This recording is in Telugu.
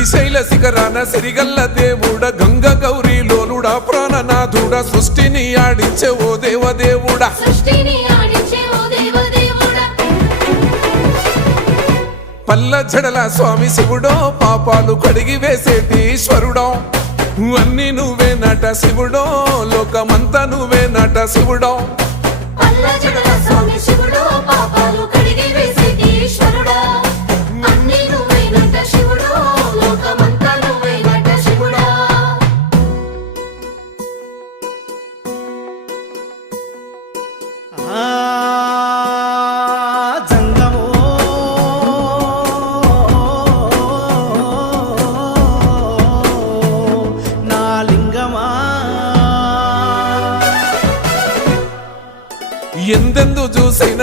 శ్రీశైల శిఖరాన సిరిగల్ల దేవుడ గంగ గౌరీ లోలుడా ప్రాణనాథుడ సృష్టిని ఆడించే ఓ దేవదేవుడా పల్ల జడల స్వామి శివుడో పాపాలు కడిగి వేసేటి ఈశ్వరుడో అన్ని నువ్వే నట శివుడో లోకమంతా నువ్వే నట శివుడో ఎందెందు చూసైన